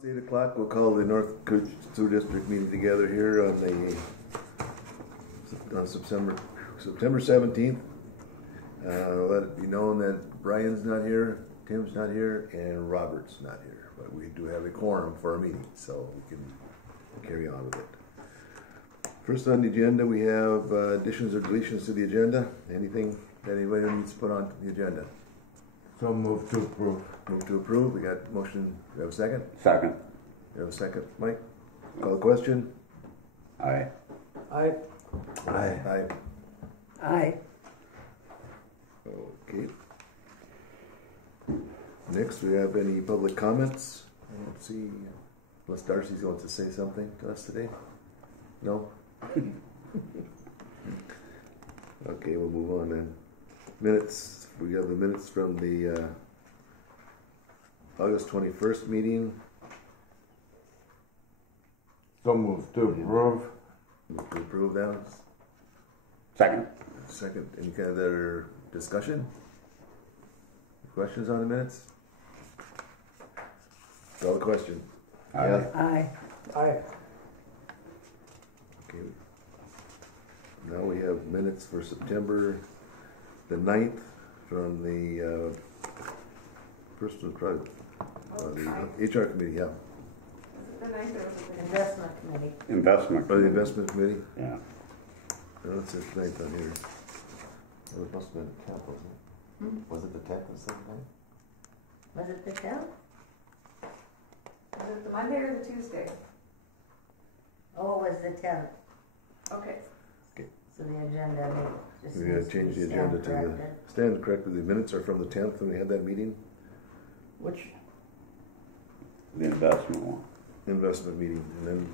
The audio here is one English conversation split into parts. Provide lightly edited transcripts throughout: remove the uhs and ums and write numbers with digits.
It's 8 o'clock. We'll call the North Koochiching Sewer District meeting together here on September 17th. Let it be known that Brian's not here, Tim's not here, and Robert's not here. But we do have a quorum for our meeting, so we can carry on with it. First on the agenda, we have additions or deletions to the agenda. Anything that anybody needs to put on the agenda? So move to approve. Move to approve. We got motion. We have a second? Second. You have a second, Mike? Call the question. Aye. Aye. Aye. Aye. Aye. Okay. Next, we have any public comments? I don't see, unless Darcy's going to say something to us today. No? Okay, we'll move on then. Minutes. We have the minutes from the August 21st meeting. So move to approve. Move to approve that. Second. Second. Any kind of other discussion? Questions on the minutes? Call the question. Aye. Yeah. Aye. Aye. Okay. Now we have minutes for September the 9th from the first one, the HR committee, yeah. The 9th or was it the Investment committee. Investment. Or the investment committee. Yeah. No, it says 9th on here. Well, it must have been the 10th, wasn't it? Was it the 10th or something? Was it the 10th? Was it the Monday or the Tuesday? Oh, it was the 10th. Okay. So the agenda, just We gotta change the agenda to the, stand corrected, the minutes are from the 10th when we had that meeting, Which, The investment one. investment meeting, and then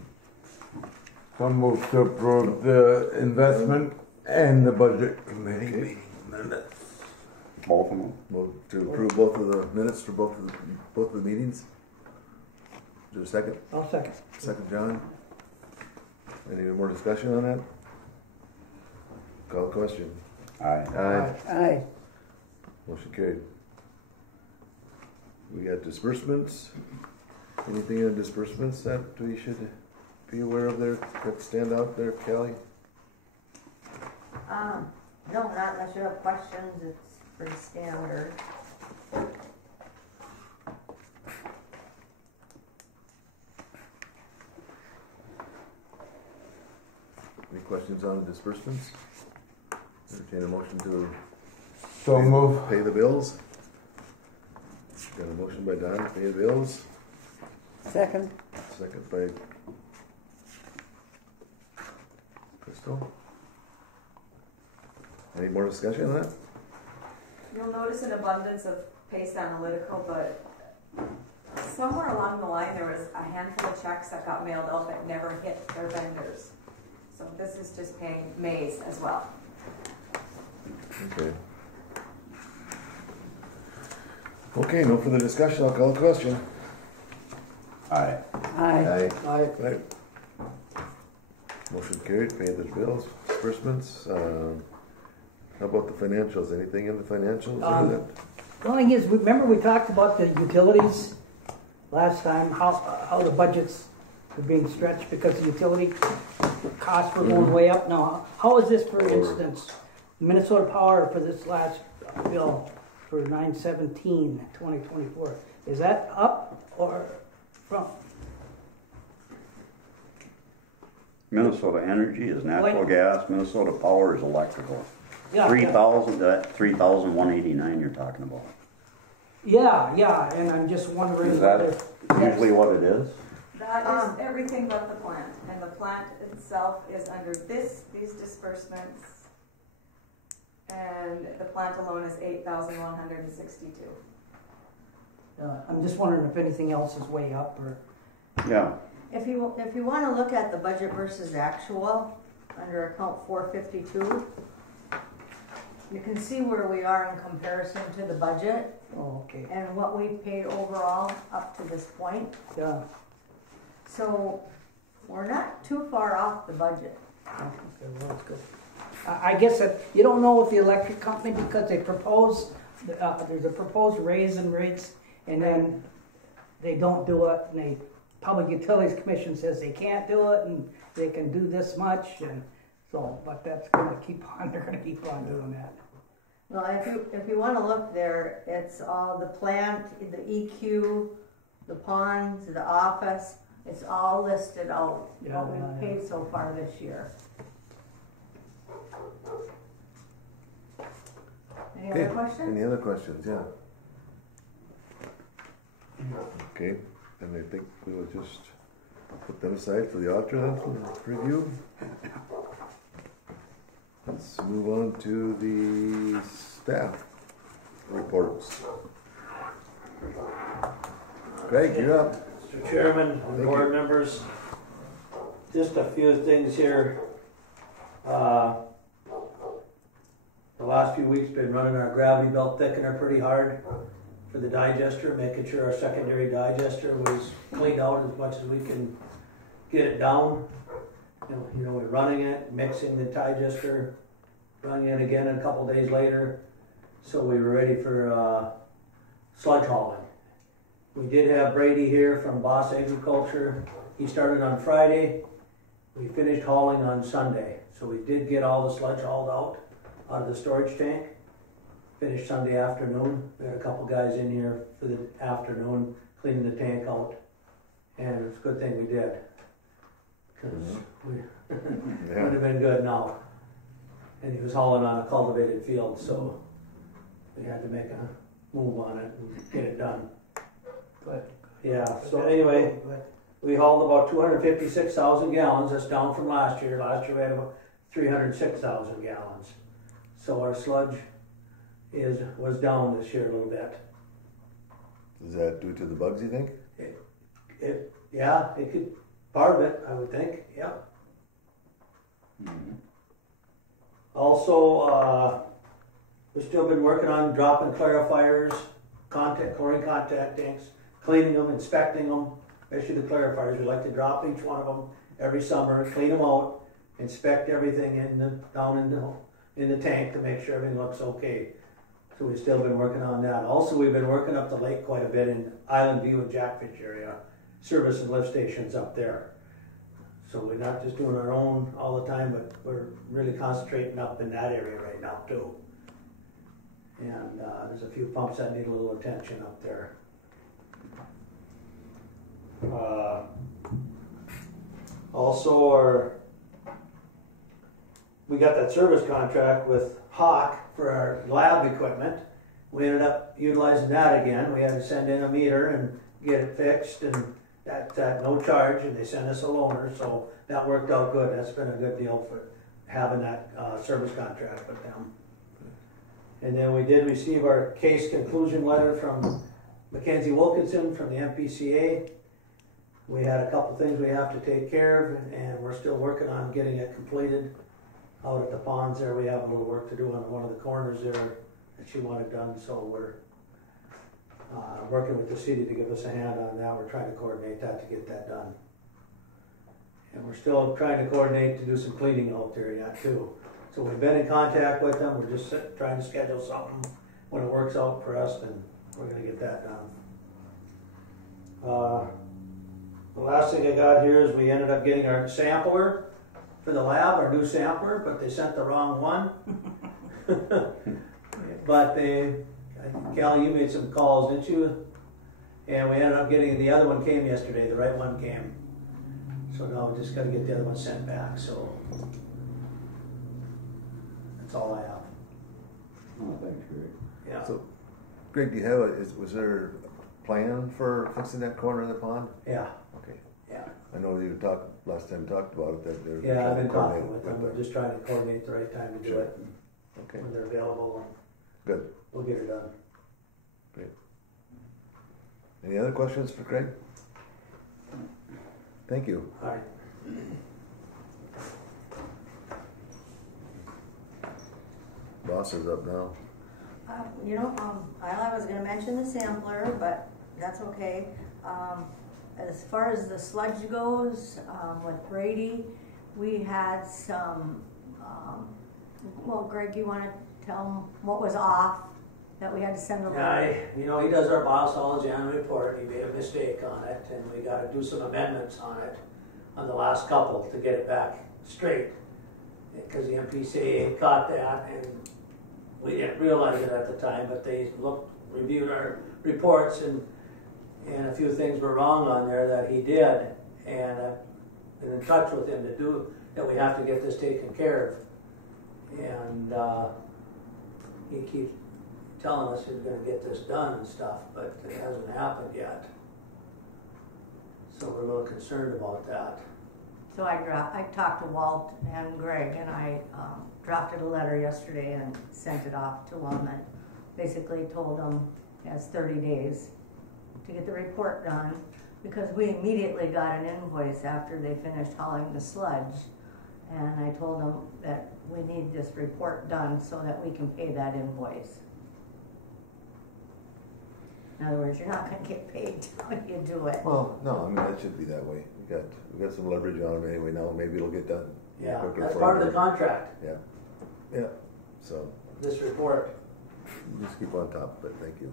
So move to approve the investment and the budget committee meeting minutes. Both of them. move to approve both of the minutes for both of the meetings. Is there a second? I'll second. Second, John. Any more discussion on that? Call the question. Aye. Aye. Aye. Motion carried. We got disbursements. Anything in disbursements that we should be aware of there that stand out there, Kelly? No, not unless you have questions, it's pretty standard. Any questions on the disbursements? Entertain a motion to So move. pay the bills. Got a motion by Don to pay the bills. Second. Second by Crystal. Any more discussion on that? You'll notice an abundance of Pace Analytical, but somewhere along the line there was a handful of checks that got mailed out that never hit their vendors. So this is just paying May's as well. Okay. Okay, no further discussion. I'll call the question. Aye. Aye. Aye. Aye. Motion carried. Pay the bills. Disbursements. How about the financials? Anything in the financials? The only thing is, remember we talked about the utilities last time, how the budgets were being stretched because the utility costs were going way up. Now, how is this, for instance, Minnesota Power for this last bill for 9/17/2024? Is that up or from? Minnesota Energy is natural gas. Minnesota Power is electrical. Yeah, 3,000 to 3,189 you're talking about. Yeah, and I'm just wondering. Is that usually what it is? That is everything but the plant, and the plant itself is under these disbursements, and the plant alone is 8,162. I'm just wondering if anything else is way up or. Yeah. If you want to look at the budget versus actual, under account 452, you can see where we are in comparison to the budget. Oh, okay. And what we've paid overall up to this point. Yeah. So we're not too far off the budget. Okay, well, that's good. I guess that you don't know with the electric company because they propose, there's a proposed raise in rates and then they don't do it and they Public Utilities Commission says they can't do it and they can do this much and so, but that's gonna keep on, they're gonna keep on doing that. Well, if you wanna look there, it's all the plant, the EQ, the ponds, the office, it's all listed out, Yeah, what we've paid so far this year. Any Okay, other questions? any other questions? Yeah. Okay, and I think we will just put them aside for the auditor then for review. Let's move on to the staff reports. Greg, you're up. Mr. Chairman, Thank board you. members, just a few things here. The last few weeks been running our gravity belt thickener pretty hard for the digester, making sure our secondary digester was cleaned out as much as we can get it down. You know, we're running it, mixing the digester, running it again a couple days later, so we were ready for sludge hauling. We did have Brady here from Boss Agriculture. He started on Friday. We finished hauling on Sunday. So we did get all the sludge hauled out of the storage tank. Finished Sunday afternoon. We had a couple guys in here for the afternoon cleaning the tank out. And it's a good thing we did. Because we would have been good now. And he was hauling on a cultivated field, so we had to make a move on it and get it done. But Yeah, so anyway, we hauled about 256,000 gallons. That's down from last year. Last year we had about 306,000 gallons. So our sludge was down this year a little bit. Is that due to the bugs, you think? Yeah, it could, part of it, I would think, yeah. Also, we've still been working on dropping clarifiers, chlorine contact tanks, cleaning them, inspecting them, especially the clarifiers. We like to drop each one of them every summer, clean them out, inspect everything down in the tank to make sure everything looks okay. So we've still been working on that. Also, we've been working up the lake quite a bit in Island View and Jackfish area, service and lift stations up there. So we're not just doing our own all the time, but we're really concentrating up in that area right now too. And there's a few pumps that need a little attention up there. Also, we got that service contract with Hawk for our lab equipment. We ended up utilizing that again. We had to send in a meter and get it fixed, and that's at no charge, and they sent us a loaner, so that worked out good. That's been a good deal for having that service contract with them. And then we did receive our case conclusion letter from Mackenzie Wilkinson from the MPCA. We had a couple things we have to take care of, and we're still working on getting it completed. Out at the ponds there, we have a little work to do on one of the corners there that she wanted done, so we're working with the city to give us a hand on that. We're trying to coordinate that to get that done. And we're still trying to coordinate to do some cleaning out there yet too. So we've been in contact with them. We're just trying to schedule something. When it works out for us, then we're gonna get that done. The last thing I got here is we ended up getting our sampler for the lab, our new sampler, but they sent the wrong one. But Callie, you made some calls, didn't you? And we ended up getting, the other one came yesterday, the right one came. So now we just gotta get the other one sent back, so. That's all I have. Oh, thanks, Greg. Yeah. So, Greg, do you have was there a plan for fixing that corner of the pond? Yeah, Okay. yeah. I know you last time we talked about it, that they're Yeah, I've trying to been coordinate talking with them. We're just trying to coordinate the right time to do Sure. it. Okay, When they're available, and good. we'll get it done. Great. Any other questions for Craig? Thank you. All right. Boss is up now. I was gonna mention the sampler, but that's okay. As far as the sludge goes, with Brady, we had some, well, Greg, you wanna tell them what was off? that we had to send a Yeah, letter? he does our biosolids annual report, he made a mistake on it, and we gotta do some amendments on it, on the last couple, to get it back straight. Because the MPCA caught that, and we didn't realize it at the time, but they reviewed our reports, and a few things were wrong on there that he did, and I've been in touch with him to do, that we have to get this taken care of. And he keeps telling us he's gonna get this done and stuff, but it hasn't happened yet. So we're a little concerned about that. So I talked to Walt and Greg, and I drafted a letter yesterday and sent it off to them, and basically told them he has 30 days to get the report done, because we immediately got an invoice after they finished hauling the sludge, and I told them that we need this report done so that we can pay that invoice. In other words, you're not gonna get paid till you do it. Well, no, I mean, that should be that way. We got some leverage on them anyway now, maybe it'll get done. Yeah, quicker that's for part of the everybody. contract, Yeah, so, this report. just keep on top of it, thank you.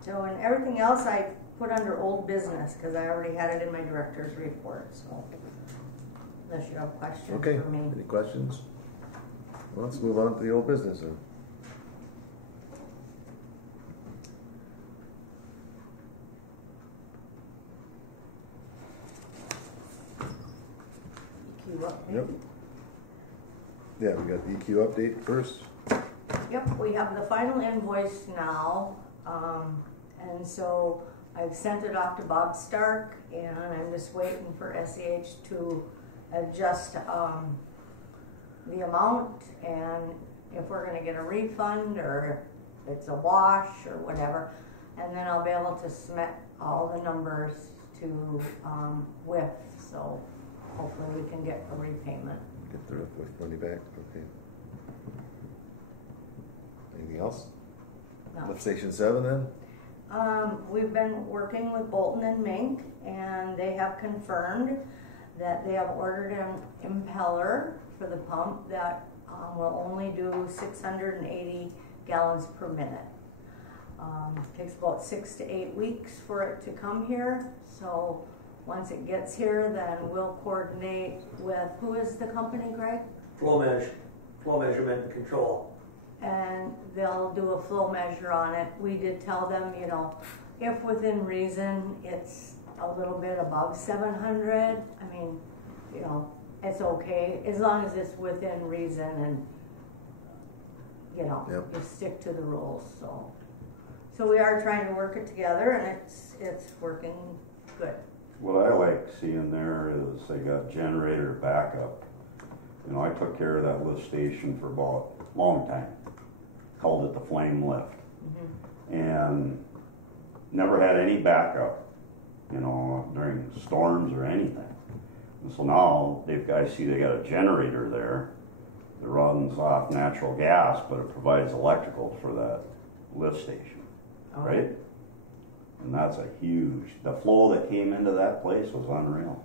So, and everything else I put under old business, because I already had it in my director's report, so unless you have questions Okay, for me. any questions? Well, let's move on to the old business then. EQ update. Yep. Yeah, we got the EQ update first. Yep, we have the final invoice now, and so I've sent it off to Bob Stark, and I'm just waiting for SEH to adjust the amount, and if we're gonna get a refund, or if it's a wash, or whatever, and then I'll be able to submit all the numbers to WIF, so hopefully we can get a repayment. Get the with money back, okay. Anything else? No. Lift station 7 then? We've been working with Bolton and Mink, and they have confirmed that they have ordered an impeller for the pump that will only do 680 gallons per minute. Takes about 6 to 8 weeks for it to come here, so once it gets here, then we'll coordinate with, who is the company, Greg? Flow measurement and control. And they'll do a flow measure on it. We did tell them, if within reason it's a little bit above 700, I mean, it's okay, as long as it's within reason and, Yep. just stick to the rules, so. So we are trying to work it together, and it's working good. What I like seeing there is they got generator backup. I took care of that lift station for about a long time. Called it the flame lift. Mm-hmm. And never had any backup, during storms or anything. And so now I see they got a generator there that runs off natural gas, but it provides electrical for that lift station, Oh. right? And that's the flow that came into that place was unreal.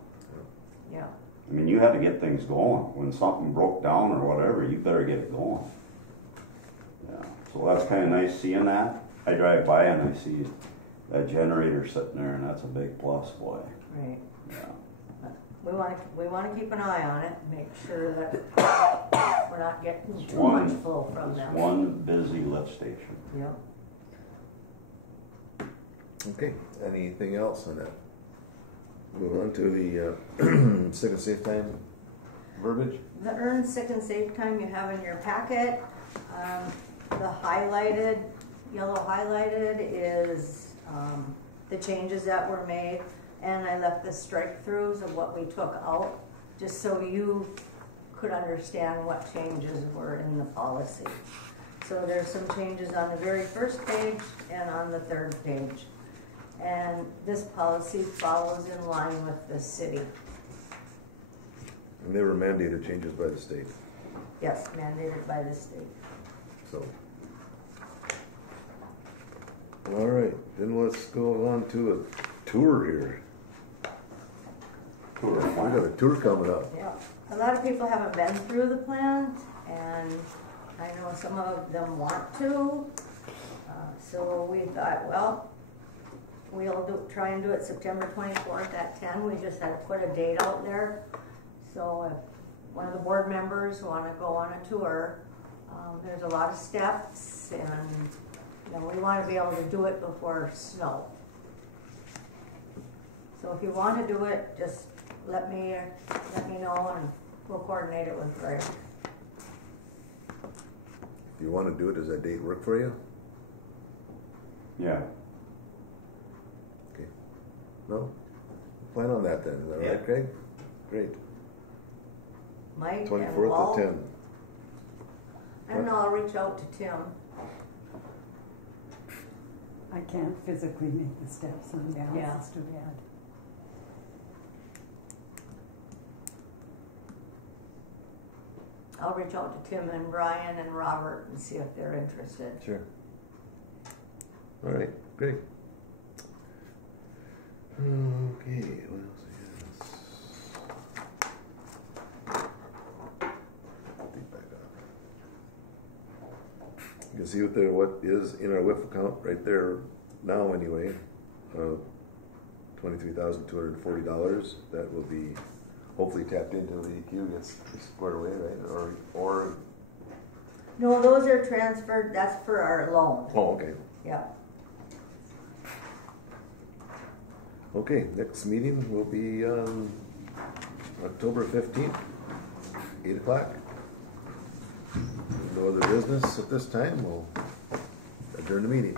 Yeah. I mean, you had to get things going. When something broke down or whatever, you better get it going. Yeah, so that's kind of nice seeing that. I drive by and I see that generator sitting there, and that's a big plus, boy. Right. Yeah. We want to keep an eye on it, make sure that we're not getting too much flow from It's them. one busy lift station. Yep. Okay, anything else on that? Move on to the sick and safe time verbiage. The earned sick and safe time you have in your packet, the yellow highlighted is the changes that were made, and I left the strike-throughs of what we took out, just so you could understand what changes were in the policy. So there's some changes on the very first page and on the third page. And this policy follows in line with the city. And they were mandated changes by the state, Yes, mandated by the state. so. All right, then let's go on to a tour here. Tour of We got plant. a tour coming up. Yeah, a lot of people haven't been through the plant, and I know some of them want to. So we thought, well, try and do it September 24th at 10. We just had to put a date out there. So if one of the board members want to go on a tour, there's a lot of steps, and we want to be able to do it before snow. So if you want to do it, just let me know, and we'll coordinate it with Greg. If you want to do it, does that date work for you? Yeah. Okay. No? Plan on that then. Is that all right, Craig? Great. Mike and 24th Walt. at 10. And I'll reach out to Tim. I can't physically make the steps on down. Yeah. It's too bad. I'll reach out to Tim and Brian and Robert and see if they're interested. Sure. All right, great. Okay, what else is? Take back up. You can see what is in our WIF account right there now anyway. $23,240. That will be hopefully tapped into the EQ gets squared away, right? Or No, those are transferred. That's for our loan. oh, okay. Yeah. Okay, next meeting will be October 15th, 8 o'clock. No other business at this time. We'll adjourn the meeting.